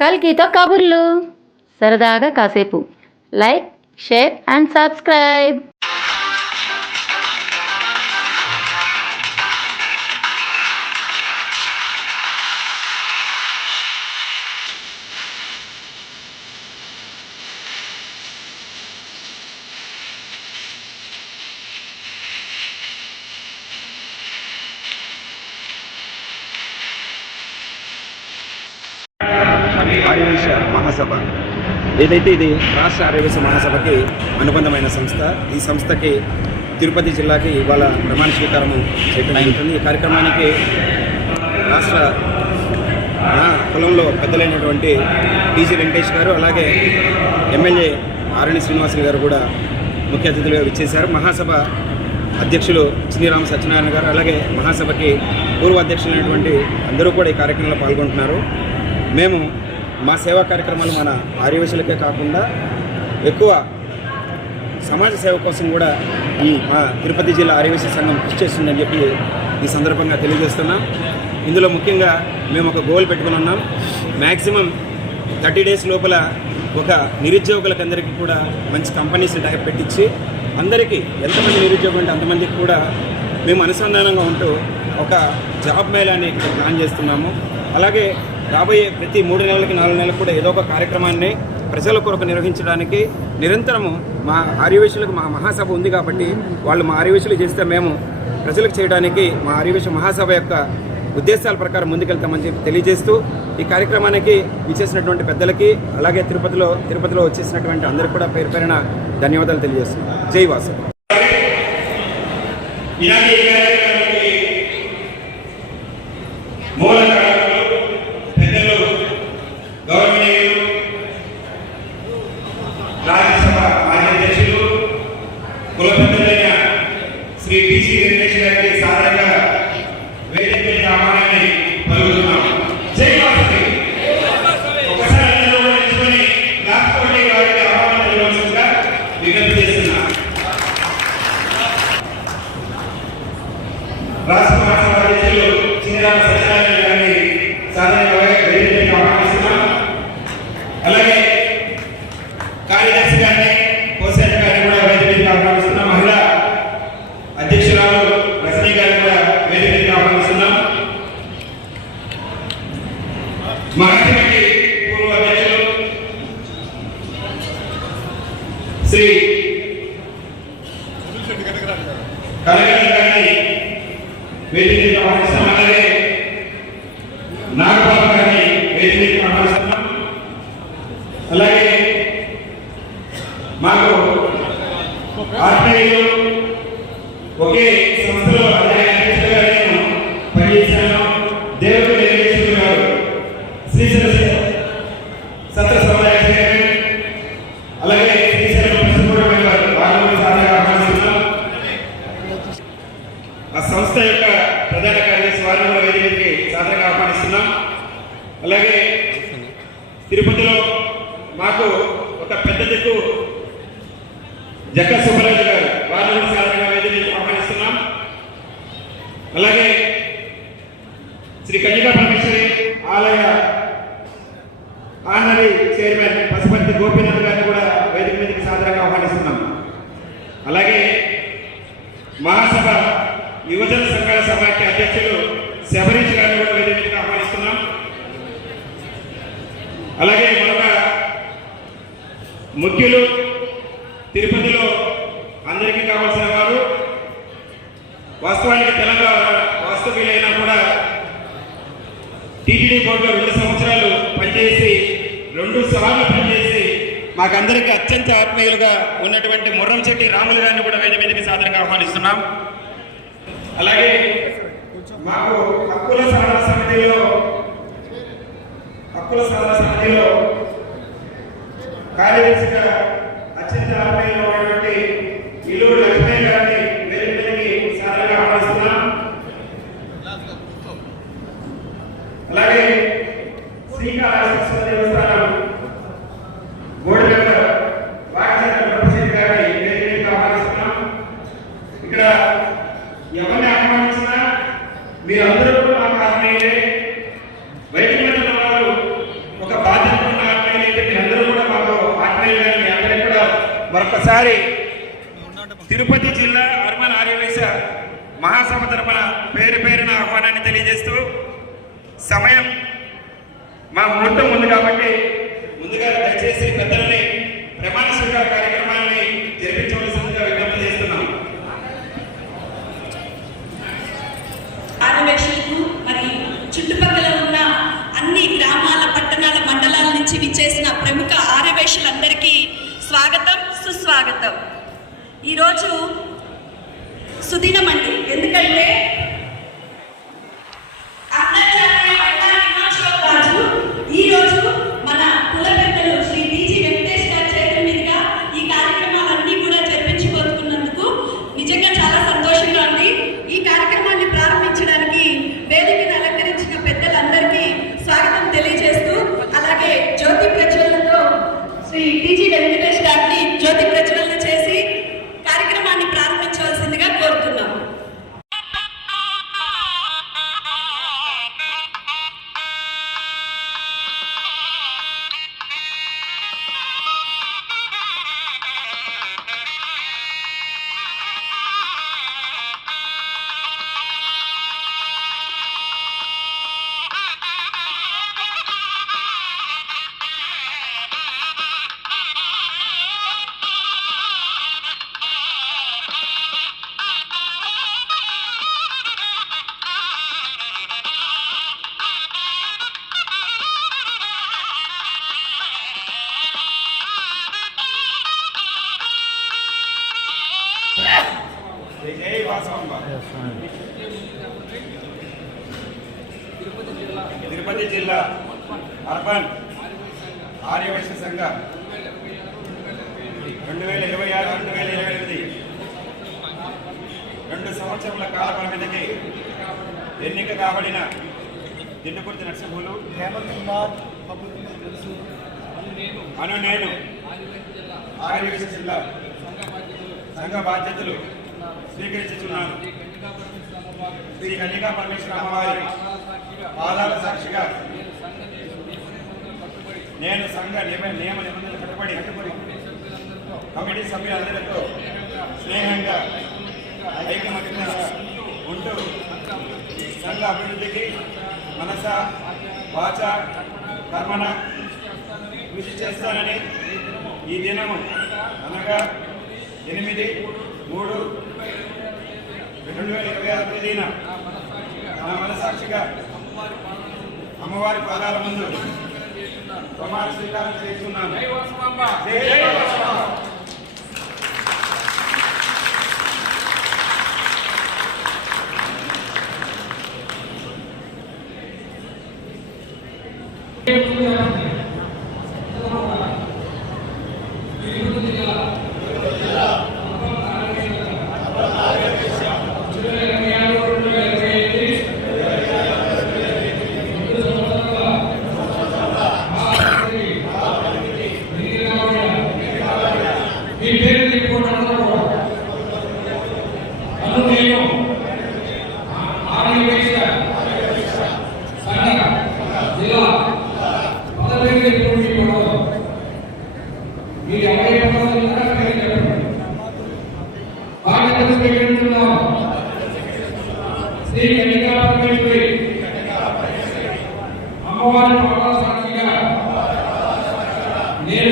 కల్కితో కబుర్లు సరదాగా కాసేపు. Like, share and subscribe. Aryavaishya Mahasabha ఏదైతే ఇది రాష్ట్ర ఆర్యవైశ్య మహాసభకి అనుబంధమైన సంస్థ. ఈ సంస్థకి తిరుపతి జిల్లాకి ఇవాళ ప్రమాణ స్వీకారం చేయడం జరుగుతుంది. ఈ కార్యక్రమానికి రాష్ట్ర కులంలో పెద్దలైనటువంటి టీజీ వెంకటేష్ గారు, అలాగే ఎమ్మెల్యే ఆరణి శ్రీనివాసులు గారు కూడా ముఖ్య అతిథులుగా విచ్చేశారు. మహాసభ అధ్యక్షులు శ్రీరామ సత్యనారాయణ గారు, అలాగే మహాసభకి పూర్వ అధ్యక్షులైనటువంటి అందరూ కూడా ఈ కార్యక్రమంలో పాల్గొంటున్నారు. మేము మా సేవా కార్యక్రమాలు మన ఆర్యవైశ్యులకే కాకుండా ఎక్కువ సమాజ సేవ కోసం కూడా ఈ మా తిరుపతి జిల్లా ఆర్యవైశ్య సంఘం కృషి చేస్తుందని చెప్పి ఈ సందర్భంగా తెలియజేస్తున్నాం. ఇందులో ముఖ్యంగా మేము ఒక గోల్ పెట్టుకుని ఉన్నాం. మ్యాక్సిమం 30 days లోపల ఒక నిరుద్యోగులకు అందరికీ కూడా మంచి కంపెనీస్ని టైప్ పెట్టించి అందరికీ ఎంతమంది నిరుద్యోగం అంటే అంతమందికి కూడా మేము అనుసంధానంగా ఉంటూ ఒక జాబ్ మేళాన్ని ప్లాన్ చేస్తున్నాము. అలాగే రాబోయే ప్రతి 3 నెలలకి 4 నెలలకు కూడా ఏదో ఒక కార్యక్రమాన్ని ప్రజల కొరకు నిర్వహించడానికి నిరంతరము మా ఆర్యవైశ్యులకు మా మహాసభ ఉంది కాబట్టి వాళ్ళు మా ఆర్యవైశ్యులు చేస్తే మేము ప్రజలకు చేయడానికి మా ఆర్యవైశ్య మహాసభ యొక్క ఉద్దేశాల ప్రకారం ముందుకెళ్తామని చెప్పి తెలియజేస్తూ ఈ కార్యక్రమానికి విచ్చేసినటువంటి పెద్దలకి, అలాగే తిరుపతిలో వచ్చేసినటువంటి అందరికీ కూడా పేరు పేరున ధన్యవాదాలు తెలియజేస్తున్నాం. జై వాసు. శ్రీ టీసీ వెంకటేష్ గారికి సాధారణంగా వేదిక మీద ఆహ్వానాన్ని పలుకుతున్నాం. జై వాసవి. ఒకసారి అందరూ నిలుచుకొని రాష్ట్రపతి గారికి ఆహ్వానం తెలియవలసిందిగా విజ్ఞప్తి చేస్తున్నాం. రాష్ట్ర మహాసభ అధ్యక్షులు శ్రీరామ సత్యనారాయణ గారిని సాధారణంగా వేదిక మీద ఆహ్వానిస్తున్నాం. అలాగే కార్యదర్శి గారిని, కోశాధికారి గారిని కూడా వేదిక మీద ఆహ్వానిస్తున్నాం. మహిళా అధ్యక్షురాలు రజనీ గారిని కూడా వేదిక మీద ఆహ్వానిస్తున్నాం. మహాసభకి పూర్వ అధ్యక్షులు శ్రీ కనకరాజు గారిని వేదిక మీద ఆహ్వానిస్తున్నాం. అలాగే నాగబాబు గారిని వేదిక మీద ఆహ్వానిస్తున్నాం. అలాగే మాకు ఆర్టీఐలో ఒకే సంస్థలో అధ్యక్షులుగా నేను పనిచేశాను. దేవుడు వెంకటేశ్వర గారు శ్రీశైల సత్ర సముదాయ చైర్మన్, అలాగే శ్రీశైల ప్రసిద్ధుడు గారు వారిని సాధారణంగా ఆహ్వానిస్తున్నాం. ఆ సంస్థ యొక్క ప్రధాన కార్యదర్శి వారిని కూడా వేదికకి సాధారణంగా ఆహ్వానిస్తున్నాం. అలాగే తిరుపతిలో మాకు ఒక పెద్ద దిక్కు జక్క సుబ్బరాజు గారు, వారిని సాధారణంగా వేదికకి ఆహ్వానిస్తున్నాం. అలాగే శ్రీ కన్యకా పరమేశ్వరి ఆలయ ఆనరీ చైర్మన్ పశుపతి గోపీనాథ్ గారిని కూడా వేదిక మీదకి సాధారణంగా ఆహ్వానిస్తున్నాం. అలాగే మహాసభ యువజన సంఘాల సభకి అధ్యక్షులు శబరీష్ గారిని కూడా వేదిక మీదకి ఆహ్వానిస్తున్నాం. అలాగే మరొక ముఖ్యులు తిరుపతిలో అందరికీ కావాల్సిన వారు, వాస్తవానికి తెలంగాణ వాస్తవ్యులైనా కూడా టీటీడీ బోర్డులో 2 సంవత్సరాలు పనిచేసి 2 సార్లు పనిచేసి మాకందరికీ అత్యంత ఆత్మీయులుగా ఉన్నటువంటి ముర్రంశెట్టి రాములు గారిని కూడా వేదిక మీదకి సాధారణంగా ఆహ్వానిస్తున్నాం. అలాగే మాకు హక్కుల సాధన సమితిలో కార్యదర్శిగా అత్యంత ఆత్మీయులుగా ఉన్నటువంటి ఇల్లూరు లక్ష్మీ గారిని వేదిక మీదకి సాధారణంగా ఆహ్వానిస్తున్నాం. అలాగే శ్రీకాళహస్తి దేవస్థానం బోర్డు మెంబర్ వాగ్దాన ప్రభుత్వ గారిని వేదిక మీదకి ఆహ్వానిస్తున్నాం. ఇక్కడ ఎవరిని ఆహ్వానించినా మీరందరూ కూడా మాకు ఆత్మీయులే. వైద్య వారు ఒక బాధ్యత మరొకసారి తిరుపతి జిల్లా అర్బన్ ఆర్యవైశ్య మహాసభ తరపున పేరు పేరున ఆహ్వానాన్ని తెలియజేస్తూ సమయం మా ముహూర్తం ఉంది కాబట్టి ముందుగా దయచేసి పెద్దలని ప్రమాణ స్వీకార కార్యక్రమాన్ని జరిపించవలసిందిగా విజ్ఞప్తి చేస్తున్నాం. ఆర్యవైశ్యులకు మరి చుట్టుపక్కల ఉన్న అన్ని గ్రామాల, పట్టణాల, మండలాల నుంచి విచ్చేసిన ప్రముఖ ఆర్యవైశ్యులందరికీ స్వాగతం, సుస్వాగతం. ఈరోజు సుదినమండి, ఎందుకంటే అంతర్జాతీయ మహిళా దినోత్సవం రోజు ఈరోజు మన కుల పెద్దలు శ్రీ టీజీ వెంకటేష్ గారి చేతుల మీదుగా ఈ కార్యక్రమాలన్నీ కూడా జరిపించుకోతున్నందుకు నిజంగా చాలా సంతోషంగా ఉంది. ఈ కార్యక్రమాన్ని ప్రారంభించడానికి వేదికను అలంకరించిన పెద్దలందరికీ స్వాగతం తెలియజేస్తూ, అలాగే జ్యోతి ప్రజ్వలనతో శ్రీ టీజీ వెంకటేష్ గారిని జ్యోతి ప్రజ్వలన చేసి కార్యక్రమాన్ని ప్రారంభించవలసిందిగా కోరుతున్నాం. జై వాసవంబ. తిరుపతి జిల్లా అర్బన్ ఆర్యవైశ్య సంఘ 2026-2028 2 సంవత్సరాల కాల పరిమితికి ఎన్నిక కాబడిన దిండుకుర్తి నరసింహులు అను నేను ఆర్యవైశ్య జిల్లా సంఘ బాధ్యతలు స్వీకరించుతున్నాను. శ్రీ కన్యకా పరమేశ్వర అమ్మవారి పాదాల సాక్షిగా నేను సంఘ నియమ నిబంధనలు కట్టుబడి కమిటీ సభ్యులందరితో స్నేహంగా ఐకమత్యంగా ఉంటూ సంఘ అభివృద్ధికి మనస వాచ కర్మన కృషి చేస్తానని ఈ దినము అనగా 8/3/2026 తేదీన నా మనసాక్షిగా అమ్మవారి పాదాల ముందు ప్రమాణ స్వీకారం చేస్తున్నాను. జై వాసవాంబ. అమ్మవారి సాక్షిగా నేను